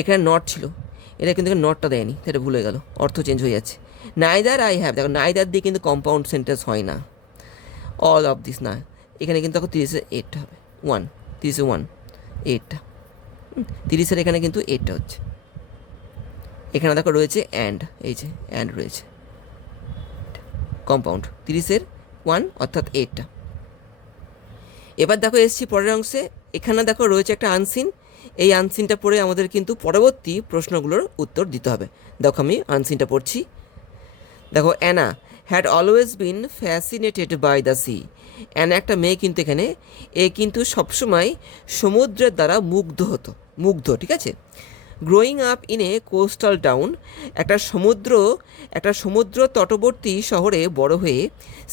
এখানে নট ছিল, এটা কিন্তু এখানে নটটা দেয়নি, এটা ভুলে গেল, অর্থ চেঞ্জ হয়ে যাচ্ছে। নাইদার আই হ্যাভ, দেখো নাইদার দিয়ে কিন্তু কম্পাউন্ড সেন্টেন্স হয় না, অল অফ দিস না, এখানে কিন্তু দেখো 30-এর 8টা হবে, 1, 30-এ 1, 8টা, 30-এর এখানে কিন্তু 8টা হচ্ছে। এখানে দেখো রয়েছে অ্যান্ড, এই যে অ্যান্ড রয়েছে, কম্পাউন্ড 30-এর 1 অর্থাৎ 8টা। এবার দেখো এসছি পরের অংশে। এখানে দেখো রয়েছে একটা আনসিন। এই আনসিনটা পড়ে আমাদের কিন্তু পরবর্তী প্রশ্নগুলোর উত্তর দিতে হবে। দেখো আমি আনসিনটা পড়ছি। দেখো, Anna had always been fascinated by the sea. Anna একটা মেয়ে কিন্তু এখানে, এ কিন্তু সবসময় সমুদ্রের দ্বারা মুগ্ধ, ঠিক আছে। Growing up in a coastal town, একটা সমুদ্র তটবর্তী শহরে বড় হয়ে,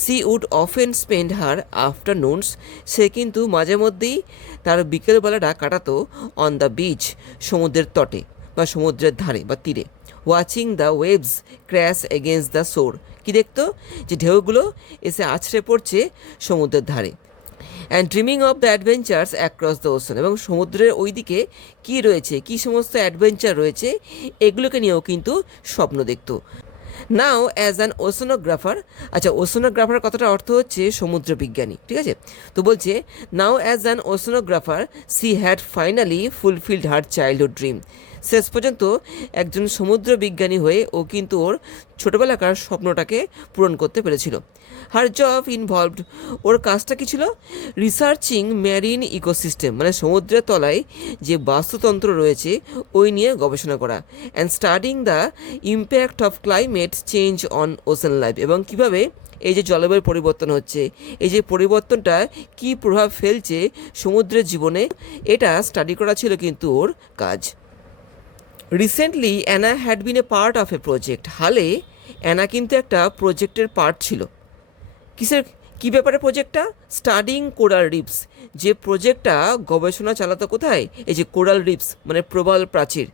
সি উড অফেন স্পেন্ড হার আফটারনুনস, সে কিন্তু মাঝে মধ্যেই তার বিকেলবেলাটা কাটাতো অন দ্য বিচ, সমুদ্রের তটে বা সমুদ্রের ধারে বা তীরে। Watching the waves crash against the শোর, কি দেখতো, যে ঢেউগুলো এসে আছড়ে পড়ছে সমুদ্রের ধারে। And dreaming of the adventures across the ocean, এবং সমুদ্রের ওই দিকে কী রয়েছে, কী সমস্ত অ্যাডভেঞ্চার রয়েছে, এগুলোকে নিয়েও কিন্তু স্বপ্ন দেখতো। নাও অ্যাজ অ্যান ওশানোগ্রাফার, আচ্ছা ওশানোগ্রাফার কথাটা অর্থ হচ্ছে সমুদ্র বিজ্ঞানী, ঠিক আছে। তো বলছে now as an oceanographer she had finally fulfilled her childhood dream, শেষ পর্যন্ত একজন সমুদ্র বিজ্ঞানী হয়ে ও কিন্তু ওর ছোটোবেলাকার স্বপ্নটাকে পূরণ করতে পেরেছিল। হার জব ইনভলভড, ওর কাজটা কী ছিল, রিসার্চিং ম্যারিন ইকোসিস্টেম, মানে সমুদ্রের তলায় যে বাস্তুতন্ত্র রয়েছে ওই নিয়ে গবেষণা করা। And studying the impact of climate change on ocean life, এবং কীভাবে এই যে জলবায়ুর পরিবর্তন হচ্ছে, এই যে পরিবর্তনটা কী প্রভাব ফেলছে সমুদ্রের জীবনে, এটা স্টাডি করা ছিল কিন্তু ওর কাজ। Recently Anna had been a part of a project, হালে অ্যানা কিন্তু একটা প্রজেক্টের পার্ট ছিল। কী ব্যাপারে প্রজেক্টটা, স্টাডিং কোরাল রিপস, যে প্রজেক্টটা গবেষণা চালাতো কোথায়, এই যে কোরাল রিপস মানে প্রবাল প্রাচীর,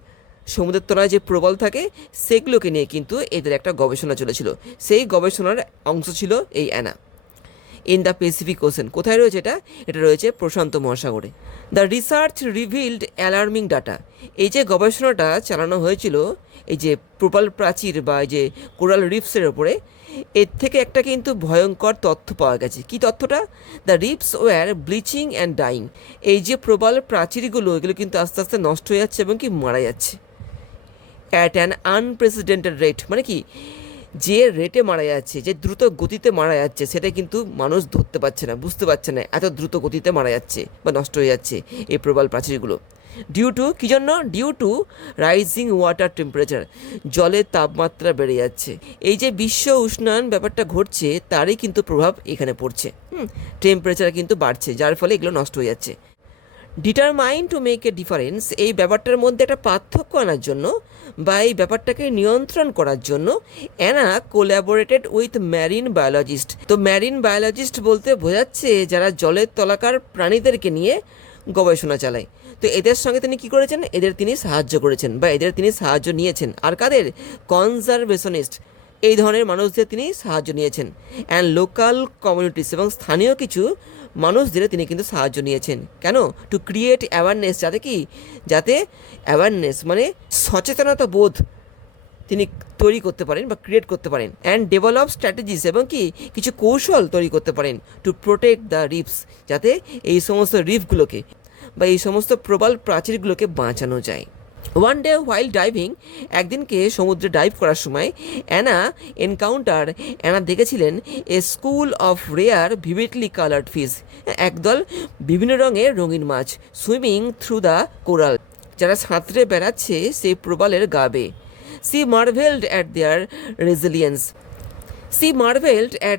সমুদ্রের তলায় যে প্রবাল থাকে সেগুলোকে নিয়ে কিন্তু এদের একটা গবেষণা চলেছিল, সেই গবেষণার অংশ ছিল এই Anna. In the Pacific Ocean, কোথায় রয়েছে এটা, এটা রয়েছে প্রশান্ত মহাসাগরে। The research revealed alarming data, এই যে গবেষণাটা চালানো হয়েছিল এই যে প্রবাল প্রাচীর বা এই যে কোরাল রিফসের ওপরে, এর থেকে একটা কিন্তু ভয়ঙ্কর তথ্য পাওয়া গেছে। কি তথ্যটা, the reefs were bleaching and dying, এই যে প্রবাল প্রাচীরগুলো এগুলো কিন্তু আস্তে আস্তে নষ্ট হয়ে যাচ্ছে এবং কি মারা যাচ্ছে। অ্যাট অ্যান আনপ্রেসিডেন্টেড রেট, মানে কি, যে রেটে মারা যাচ্ছে, যে দ্রুত গতিতে মারা যাচ্ছে, সেটা কিন্তু মানুষ ধরতে পারছে না, বুঝতে পারছে না, এত দ্রুত গতিতে মারা যাচ্ছে বা নষ্ট হয়ে যাচ্ছে এই প্রবাল প্রাচীরগুলো। ডিউ টু, কী জন্য, due to rising water temperature, জলের তাপমাত্রা বেড়ে যাচ্ছে, এই যে বিশ্ব উষ্ণায়ন ব্যাপারটা ঘটছে তারই কিন্তু প্রভাব এখানে পড়ছে। টেম্পারেচার কিন্তু বাড়ছে, যার ফলে এগুলো নষ্ট হয়ে যাচ্ছে। Determine to make a difference, এই ব্যাপারটার মধ্যে একটা পার্থক্য আনার জন্য বা এই ব্যাপারটাকে নিয়ন্ত্রণ করার জন্য অ্যানা কোল্যাবোরেটেড উইথ ম্যারিন বায়োলজিস্ট। তো ম্যারিন বায়োলজিস্ট বলতে বোঝাচ্ছে যারা জলের তলাকার প্রাণীদেরকে নিয়ে গবেষণা চালায়। তো এদের সঙ্গে তিনি কী করেছেন, এদের তিনি সাহায্য করেছেন বা এদের তিনি সাহায্য নিয়েছেন। আর কাদের, কনজারভেশনিস্ট, এই ধরনের মানুষদের তিনি সাহায্য নিয়েছেন। অ্যান্ড লোকাল কমিউনিটিস, এবং স্থানীয় কিছু মানুষদের তিনি কিন্তু সাহায্য নিয়েছেন। কেন, টু ক্রিয়েট অ্যাওয়ারনেস, যাতে অ্যাওয়ারনেস মানে সচেতনতা বোধ তিনি তৈরি করতে পারেন বা ক্রিয়েট করতে পারেন। অ্যান্ড ডেভেলপ স্ট্র্যাটেজিস, এবং কিছু কৌশল তৈরি করতে পারেন টু প্রোটেক্ট দ্য রিফস, যাতে এই সমস্ত রিফগুলোকে বা এই সমস্ত প্রবাল প্রাচীরগুলোকে বাঁচানো যায়। ওয়ান ডে হোয়াইল ডাইভিং, একদিনকে সমুদ্রে ডাইভ করার সময় অ্যানা দেখেছিলেন a school of rare vividly coloured fish, একদল বিভিন্ন রঙের রঙিন মাছ, সুইমিং থ্রু দ্য কোরাল, যারা সাঁতরে বেড়াচ্ছে সেই প্রবালের গা বেয়ে। She marvelled at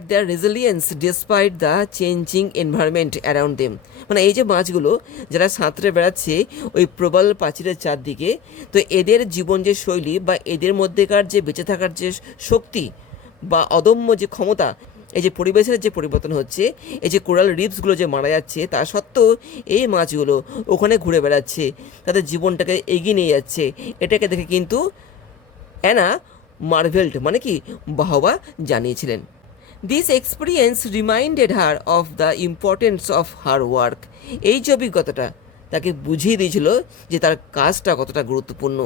their resilience despite the changing environment around them, মানে এই যে মাছগুলো যারা সাঁতরে বেড়াচ্ছে ওই প্রবাল প্রাচীরের চারদিকে, তো এদের জীবন যে শৈলী বা এদের মধ্যেকার যে বেঁচে থাকার যে শক্তি বা অদম্য যে ক্ষমতা, এই যে পরিবেশের যে পরিবর্তন হচ্ছে, এই যে কোরাল রিফসগুলো যে মারা যাচ্ছে, তা সত্ত্বেও এই মাছগুলো ওখানে ঘুরে বেড়াচ্ছে, তাদের জীবনটাকে এগিয়ে নিয়ে যাচ্ছে, এটাকে দেখে কিন্তু অ্যানা মার্ভেলড মানে কি বাহবা জানিয়েছিলেন। This experience reminded her of the importance of her work, এই যে অভিজ্ঞতাটা তাকে বুঝিয়ে দিয়েছিল যে তার কাজটা কতটা গুরুত্বপূর্ণ।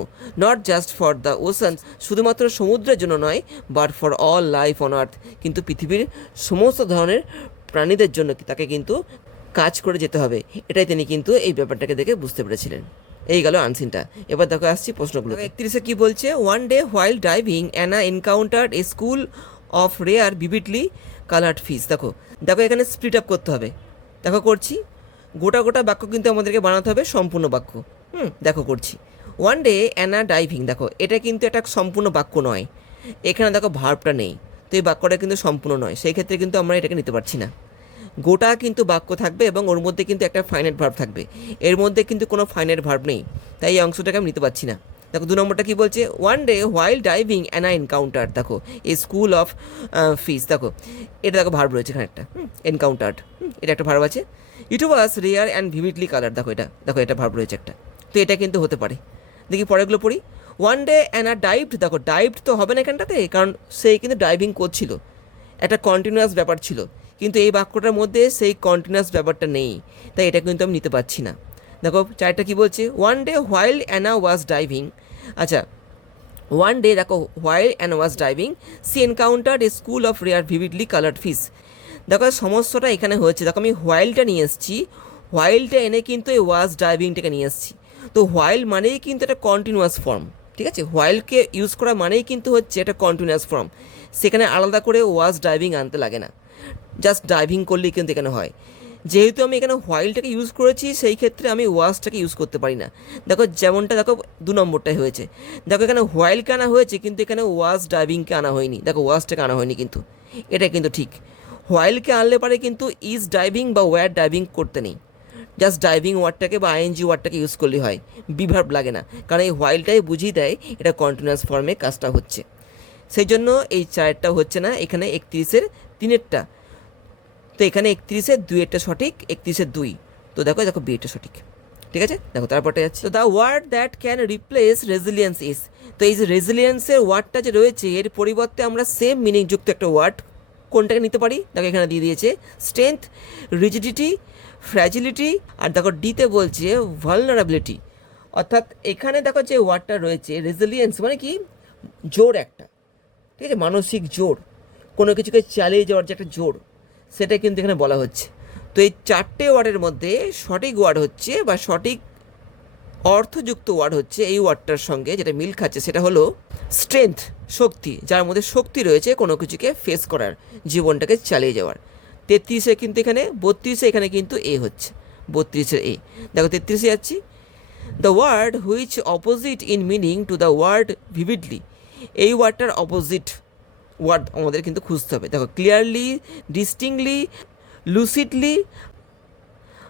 Not just for the ocean, শুধুমাত্র সমুদ্রের জন্য নয়, but for all life on আর্থ, কিন্তু পৃথিবীর সমস্ত ধরনের প্রাণীদের জন্য তাকে কিন্তু কাজ করে যেতে হবে, এটাই তিনি কিন্তু এই ব্যাপারটাকে দেখে বুঝতে পেরেছিলেন। এই গেল আনসিনটা। এবার দেখো আসছি প্রশ্নগুলো। 31-এ কি বলছে, one day while diving Anna encountered a school of rare vividly coloured fish. দেখো এখানে স্প্লিট আপ করতে হবে, দেখো করছি, গোটা গোটা বাক্য কিন্তু আমাদেরকে বানাতে হবে সম্পূর্ণ বাক্য। দেখো করছি, ওয়ান ডে অ্যানা ডাইভিং, দেখো এটা কিন্তু একটা সম্পূর্ণ বাক্য নয়, এখানে দেখো ভার্বটা নেই, তো এই বাক্যটা কিন্তু সম্পূর্ণ নয়, সেই ক্ষেত্রে কিন্তু আমরা এটাকে নিতে পারছি না। গোটা কিন্তু বাক্য থাকবে এবং ওর মধ্যে কিন্তু একটা ফাইনাইট ভার্ব থাকবে, এর মধ্যে কিন্তু কোনো ফাইনাইট ভার্ব নেই, তাই এই অংশটাকে আমি নিতে পারছি না। দেখো 2 নম্বরটা কী বলছে, one day while diving Anna encounter, দেখো এ স্কুল অফ ফিশ, দেখো এটা দেখো ভার্ব রয়েছে এখানে একটা, এনকাউন্টার্ড, এটা একটা ভার্ব আছে। ইট ওয়াজ রেয়ার অ্যান্ড ভিভিডলি কালার, দেখো এটা ভার্ব রয়েছে একটা, তো এটা কিন্তু হতে পারে। দেখি পরেরগুলো পড়ি, ওয়ান ডে অ্যানা ডাইভড, দেখো ডাইভড তো হবে না এখানটাতে, কারণ সেই কিন্তু ডাইভিং করছিল, একটা কন্টিনিউয়াস ব্যাপার ছিল, কিন্তু এই বাক্যটার মধ্যে সেই কন্টিনিউয়াস ব্যাপারটা নেই, তাই এটা কিন্তু আমি নিতে পারছি না। দেখো 4টা কী বলছে, one day while Anna was diving, আচ্ছা ওয়ান ডে দেখো while Anna was diving she encountered a school of rare vividly coloured fish, দেখো সমস্যাটা এখানে হচ্ছে, দেখো আমি হোয়াইলটা নিয়ে এসেছি, হোয়াইলটা এনে কিন্তু এই ওয়াজ ডাইভিংটাকে নিয়ে এসেছি, তো হোয়াইল মানেই কিন্তু একটা কন্টিনিউয়াস ফর্ম, ঠিক আছে, হোয়াইলকে ইউজ করা মানেই কিন্তু হচ্ছে একটা কন্টিনিউয়াস ফর্ম, সেখানে আলাদা করে ওয়াজ ডাইভিং আনতে লাগে না, জাস্ট ডাইভিং করলেই কিন্তু এখানে হয়। যেহেতু আমি এখানে হোয়াইলটাকে ইউজ করেছি, সেই ক্ষেত্রে আমি ওয়াজটাকে ইউজ করতে পারি না। দেখো যেমনটা দেখো 2 নম্বরটায় হয়েছে, দেখো এখানে হোয়াইলকে আনা হয়েছে কিন্তু এখানে ওয়াজ ডাইভিংকে আনা হয়নি, দেখো ওয়াজটাকে আনা হয়নি, কিন্তু এটা কিন্তু ঠিক, হোয়াইলকে আনলে পারে কিন্তু ইজ ডাইভিং বা ওয়্যার ডাইভিং করতে নেই, জাস্ট ডাইভিং ওয়ার্ডটাকে বা আইএনজি ওয়ার্ডটাকে ইউজ করলেই হয়, বিভার্ব লাগে না, কারণ এই হোয়াইলটাই বুঝিয়ে দেয় এটা কন্টিনিউয়াস ফর্মে কাজটা হচ্ছে, সেই জন্য এই 4টা হচ্ছে না, এখানে 31-এর 3-এরটা, তো এখানে 31-এর 2-এরটা সঠিক, 31-এর 2, তো দেখো বিয়েটা সঠিক, ঠিক আছে। দেখো তারপরটা যাচ্ছে, তো the word that can replace resilience is, তো এই যে রেজিলিয়েন্সের ওয়ার্ডটা যে রয়েছে এর পরিবর্তে আমরা সেম মিনিং যুক্ত একটা ওয়ার্ড কোনটাকে নিতে পারি, দেখো এখানে দিয়ে দিয়েছে স্ট্রেংথ, রিজিডিটি, ফ্র্যাজিলিটি, আর দেখো ডিতে বলছে ভালনারাবিলিটি, অর্থাৎ এখানে দেখো যে ওয়ার্ডটা রয়েছে রেজিলিয়েন্স মানে কি, জোর একটা, ঠিক আছে, মানসিক জোর, কোনো কিছুকে চালিয়ে যাওয়ার যে একটা জোর, সেটা কিন্তু এখানে বলা হচ্ছে। তো এই 4টে ওয়ার্ডের মধ্যে সঠিক ওয়ার্ড হচ্ছে বা সঠিক অর্থযুক্ত ওয়ার্ড হচ্ছে এই ওয়ার্ডটার সঙ্গে যেটা মিল খাচ্ছে, সেটা হলো স্ট্রেংথ, শক্তি, যার মধ্যে শক্তি রয়েছে কোনো কিছুকে ফেস করার, জীবনটাকে চালিয়ে যাওয়ার। 33-এ কিন্তু এখানে, 32-এ এখানে কিন্তু এ হচ্ছে, 32-এর এ, দেখো 33-এ যাচ্ছি, the word which opposite in meaning to the word vividly, এই ওয়ার্ডটার অপোজিট ওয়ার্ড আমাদের কিন্তু খুঁজতে হবে, দেখো ক্লিয়ারলি, ডিস্টিংলি, লুসিডলি,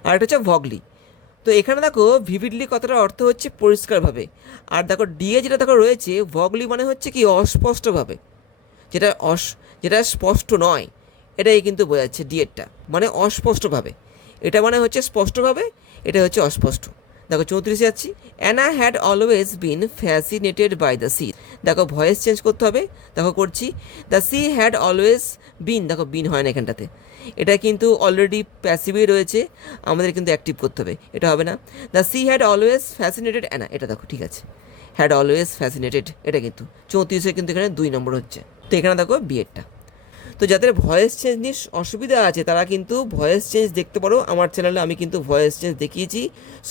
আর একটা হচ্ছে ভগলি। তো এখানে দেখো ভিভিডলি কথাটার অর্থ হচ্ছে পরিষ্কারভাবে, আর দেখো ডিএ যেটা দেখো রয়েছে ভগলি মানে হচ্ছে কি অস্পষ্টভাবে, যেটা স্পষ্ট নয়, এটাই কিন্তু বোঝাচ্ছে ডিএরটা, মানে অস্পষ্টভাবে, এটা মানে হচ্ছে স্পষ্টভাবে, এটা হচ্ছে অস্পষ্ট। দেখো 34-এ যাচ্ছি, Anna had always been fascinated by the sea, দেখো ভয়েস চেঞ্জ করতে হবে, দেখো করছি, the sea had always been, দেখো বিন হয় না এখানটাতে, এটা কিন্তু অলরেডি প্যাসিভই রয়েছে, আমাদের কিন্তু অ্যাক্টিভ করতে হবে, এটা হবে না, the sea had always fascinated Anna, এটা দেখো ঠিক আছে, হ্যাড অলওয়েজ ফ্যাসিনেটেড, এটা কিন্তু 34-এ কিন্তু এখানে 2 নম্বর হচ্ছে, তো এখানে দেখো বিয়েরটা। তো যাদের ভয়েস চেঞ্জ নিয়ে অসুবিধা আছে তারা কিন্তু ভয়েস চেঞ্জ দেখতে পারো, আমার চ্যানেলে আমি কিন্তু ভয়েস চেঞ্জ দেখিয়েছি,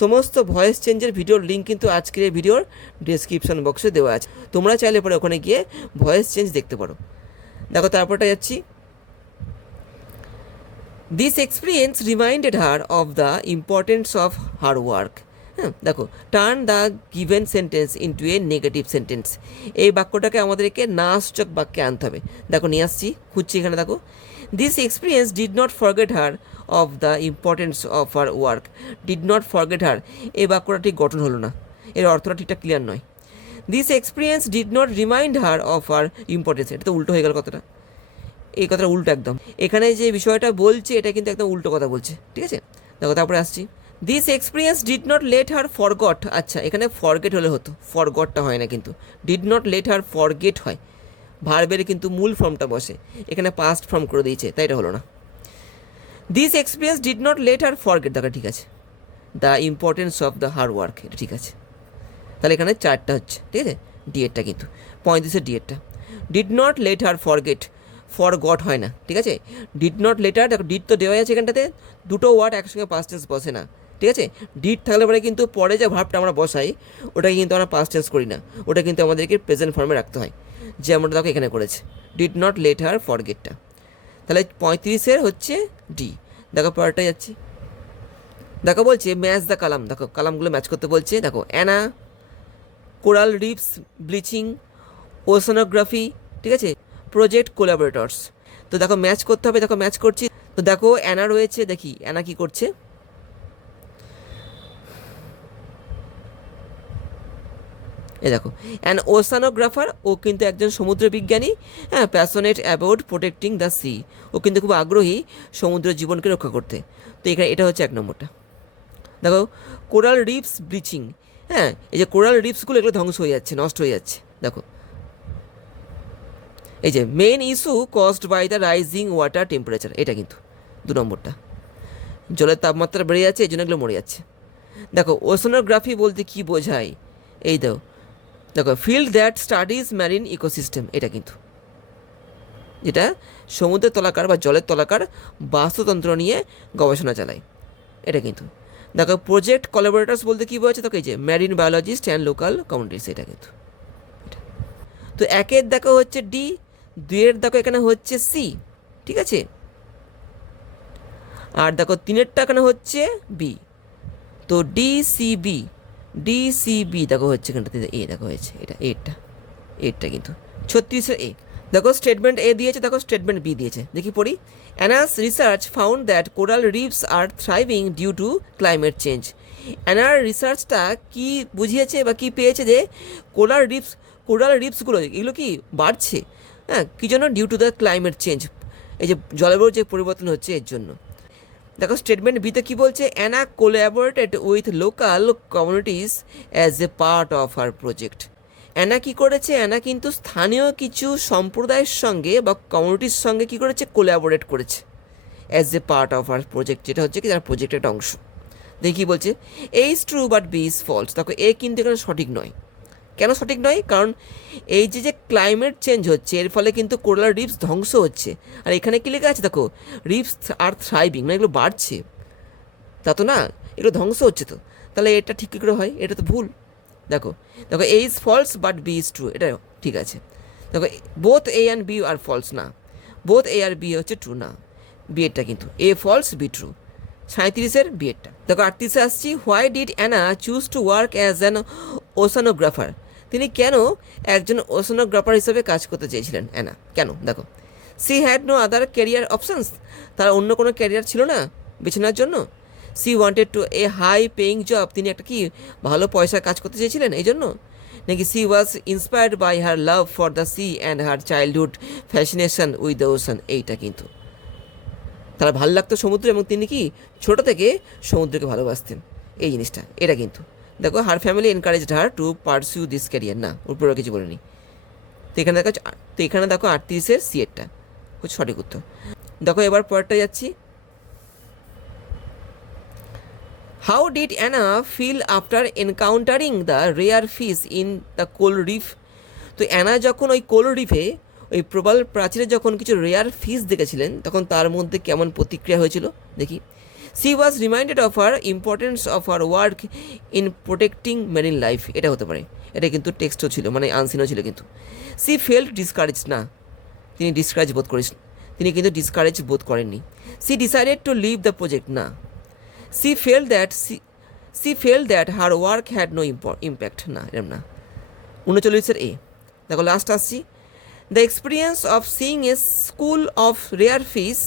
সমস্ত ভয়েস চেঞ্জের ভিডিওর লিঙ্ক কিন্তু আজকের এই ভিডিওর ডেসক্রিপশন বক্সে দেওয়া আছে, তোমরা চাইলে পরে ওখানে গিয়ে ভয়েস চেঞ্জ দেখতে পারো। দেখো তারপরটা যাচ্ছি, this experience reminded her of the importance of her work, হ্যাঁ দেখো turn the given sentence into a negative sentence, এই বাক্যটাকে আমাদেরকে নাসূচক বাক্যে আনতে হবে, দেখো নিয়ে আসছি, খুঁজছি এখানে, দেখো this experience did not forget her of the importance of her work, did not forget her, এই বাক্যটা ঠিক গঠন হলো না, এর অর্থটা ঠিকঠাক ক্লিয়ার নয়। This experience did not remind her of her importance, এটা তো উল্টো হয়ে গেল কথাটা, এই কথাটা উল্টো একদম, এখানে যে বিষয়টা বলছে এটা কিন্তু একদম উল্টো কথা বলছে, ঠিক আছে। দেখো তারপরে আসছি, this experience did not let her forgot, আচ্ছা এখানে ফরগেট হলে হতো, ফরগটটা হয় না কিন্তু, did not let her forget হয়, ভার্বের কিন্তু মূল ফর্মটা বসে, এখানে পাস্ট ফর্ম করে দিয়েছে, তাই এটা হলো না। This experience did not let her forget, দেখা ঠিক আছে, the importance of the her work, এটা ঠিক আছে, তাহলে এখানে 4টা হচ্ছে, ঠিক আছে, ডিএরটা কিন্তু 35-এর ডিএরটা, did not let her forget, forgot হয় না, ঠিক আছে, ডিড নট লেটার, দেখো ডিড তো দেওয়া আছে এখানটাতে, দুটো ওয়ার্ড একসঙ্গে পাস্ট টেন্স বসে না, ঠিক আছে, ডিড থাকলে পরে কিন্তু পরে যে ভার্বটা আমরা বসাই ওটাকে কিন্তু আমরা পাস্ট টেন্স করি না, ওটা কিন্তু আমাদেরকে প্রেজেন্ট ফর্মে রাখতে হয়, যেমনটা দেখো এখানে করেছে, ডিড নট লেট হার ফরগেটটা, তাহলে 35-এর হচ্ছে ডি। দেখো পরেরটা যাচ্ছি, দেখো বলছে ম্যাচ দ্য কালাম, দেখো কালামগুলো ম্যাচ করতে বলছে। দেখো অ্যানা, কোরাল রিফস ব্লিচিং, ওশানোগ্রাফি, ঠিক আছে, প্রজেক্ট কোলাবোরেটরস। তো দেখো ম্যাচ করতে হবে, দেখো ম্যাচ করছি। তো দেখো অ্যানা রয়েছে, দেখি অ্যানা কি করছে। এ দেখো অ্যান ওশানোগ্রাফার, ও কিন্তু একজন সমুদ্র বিজ্ঞানী, হ্যাঁ, passionate about protecting the sea, ও কিন্তু খুব আগ্রহী সমুদ্র জীবনকে রক্ষা করতে। তো এখানে এটা হচ্ছে 1 নম্বরটা। দেখো কোরাল রিফস ব্লিচিং, হ্যাঁ, এই যে কোরাল রিফসগুলো এগুলো ধ্বংস হয়ে যাচ্ছে, নষ্ট হয়ে যাচ্ছে। দেখো এই যে main issue caused by the rising water temperature, এটা কিন্তু 2 নম্বরটা। জলের তাপমাত্রা বেড়ে যাচ্ছে, এই জন্য এগুলো মরে যাচ্ছে। দেখো ওশানোগ্রাফি বলতে কি বোঝায়, এই দাও দেখো field that studies marine ecosystem, এটা কিন্তু যেটা সমুদ্রের তলাকার বা জলের তলাকার বাস্তুতন্ত্র নিয়ে গবেষণা চালায়, এটা কিন্তু। দেখো প্রজেক্ট কোলাবোরেটরস বলতে কী বোঝাচ্ছে, দেখো এই যে marine biologist and local communities, এটা কিন্তু। তো 1-এর দেখো হচ্ছে ডি, 2-এর দেখো এখানে হচ্ছে সি, ঠিক আছে, আর দেখো 3-এরটা এখানে হচ্ছে বি। তো ডিসিবি, ডিসিবি দেখো হচ্ছে এখানটাতে এ, দেখো হয়েছে এটা এরটা কিন্তু 36-এর এ। দেখো স্টেটমেন্ট এ দিয়েছে, দেখো স্টেটমেন্ট বি দিয়েছে, দেখি পড়ি। Anna's research found that coral reefs are thriving due to climate change. অ্যানার রিসার্চটা কি বুঝিয়েছে বা কি পেয়েছে যে কোরাল রিফসগুলো এগুলো কি বাড়ছে, হ্যাঁ, কী জন্য, due to the climate change, এই যে জলবায়ুর যে পরিবর্তন হচ্ছে এর জন্য। দেখো স্টেটমেন্ট বিতে কী বলছে, Anna collaborated with local communities as a part of her project. Anna কী করেছে, অ্যানা কিন্তু স্থানীয় কিছু সম্প্রদায়ের সঙ্গে বা কমিউনিটির সঙ্গে কী করেছে, কোলাবোরেট করেছে as a part of her project, যেটা হচ্ছে কি তার প্রজেক্টের একটা অংশ। দেখি কী বলছে, A is true but B is false. দেখো এ কিন্তু এখানে সঠিক নয়। কেন সঠিক নয়, কারণ এই যে ক্লাইমেট চেঞ্জ হচ্ছে এর ফলে কিন্তু কোরাল রিফস ধ্বংস হচ্ছে, আর এখানে কি লেখা আছে দেখো রিফস আর থ্রাইভিং, মানে এগুলো বাড়ছে, তা তো না, এগুলো ধ্বংস হচ্ছে। তো তাহলে এটা ঠিক কী করে হয়, এটা তো ভুল। দেখো দেখো A is false but B is true, এটা ঠিক আছে। দেখো both A and B are false, না, বোথ এ আর বি হচ্ছে ট্রু না, বি এরটা কিন্তু এ ফলস বি ট্রু। 37-এর বি এরটা। দেখো 38-এ আসছি, why did Anna choose to work as an oceanographer. তিনি কেন একজন ওশানোগ্রাফার হিসেবে কাজ করতে চেয়েছিলেন অ্যানা, কেন, দেখো she had no other career options, তার অন্য কোনো ক্যারিয়ার ছিল না বেছে নেওয়ার জন্য। She wanted to a high paying job, তিনি একটা কি ভালো পয়সার কাজ করতে চেয়েছিলেন এই জন্য, নাকি she was inspired by her love for the sea and her childhood fascination with the ocean, এইটা কিন্তু তার ভালো লাগতো সমুদ্র এবং তিনি কি ছোটো থেকে সমুদ্রকে ভালোবাসতেন, এই জিনিসটা, এটা কিন্তু। দেখো her family encouraged her to pursue this career, না উপরে কিছু বলিনি। তো এখানে দেখো 38-এর সি এরটা হচ্ছে সঠিক উত্তর। দেখো এবার পরেরটা যাচ্ছি, how did Anna feel after encountering the rare fish in the coral reef. তো অ্যানা যখন ওই কোরাল রিফে ওই প্রবাল প্রাচীরে যখন কিছু রেয়ার ফিশ দেখেছিলেন তখন তার মধ্যে কেমন প্রতিক্রিয়া হয়েছিল দেখি। She was reminded of her importance of her work in protecting marine life, এটা হতে পারে, এটা কিন্তু টেক্সটও ছিল, মানে আনসিনও ছিল কিন্তু। সি ফেল্ট ডিসকারেজ, না, তিনি ডিসকারেজ বোধ করেছেন, তিনি কিন্তু ডিসকারেজ বোধ করেননি। She decided to leave the project, না, she felt that her work had no impact, না, এরম না। 39-এর এ। দেখো লাস্ট আসছি, the experience of seeing a school of rare fish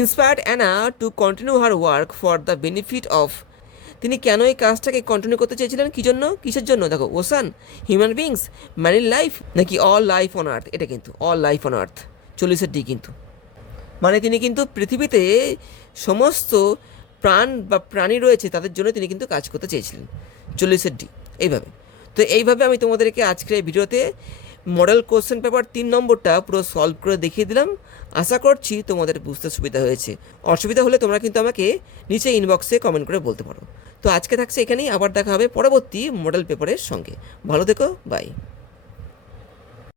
inspired Anna to continue her work for the benefit of. তিনি কেন এই কাজটাকে কন্টিনিউ করতে চেয়েছিলেন, কী জন্য, কিসের জন্য, দেখো ocean, human beings, marine life, নাকি অল লাইফ অন আর্থ, এটা কিন্তু অল লাইফ অন আর্থ, 40-এর ডি কিন্তু। মানে তিনি কিন্তু পৃথিবীতে সমস্ত প্রাণ বা প্রাণী রয়েছে তাদের জন্য তিনি কিন্তু কাজ করতে চেয়েছিলেন, 40-এর ডি, এইভাবে। তো এইভাবে আমি তোমাদেরকে আজকের এই ভিডিওতে মডেল কোশ্চেন পেপার 3 নম্বরটা পুরো সলভ করে দেখিয়ে দিলাম। আশা করছি তোমাদের বুঝতে সুবিধা হয়েছে। অসুবিধা হলে তোমরা কিন্তু আমাকে নিচে ইনবক্সে কমেন্ট করে বলতে পারো। তো আজকে থাকছে এখানেই, আবার দেখা হবে পরবর্তী মডেল পেপারের সঙ্গে। ভালো থেকো, বাই।